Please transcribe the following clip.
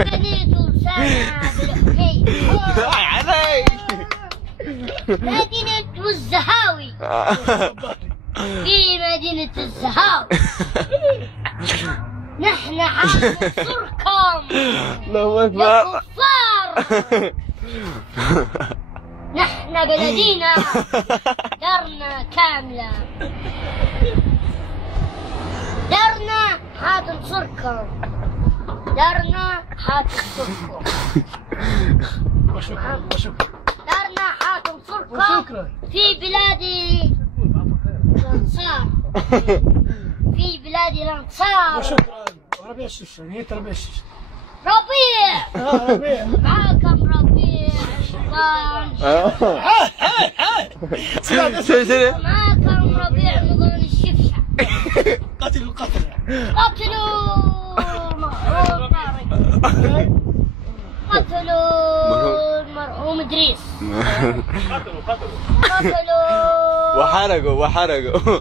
مدينة عليك مدينة الزهاوي. في مدينة الزهاوي نحن حننصركم الله يا اكبر. كفار. نحن بلدينا دارنا كاملة، دارنا حتنصركم، دارنا حتنصركم، دارنا حتنصركم في بلاد الأنصار، في بلاد الأنصار. وشكرا. ربيع الشيشة هي تربيع الشيشة. ربيع ربيع معاكم ربيع شنو معاكم ربيع نظام الشفشة. قتل القتل. قتلوا مرحوم طارق، قتلوا المرحوم إدريس، قتلوا وحرقوا حرقوا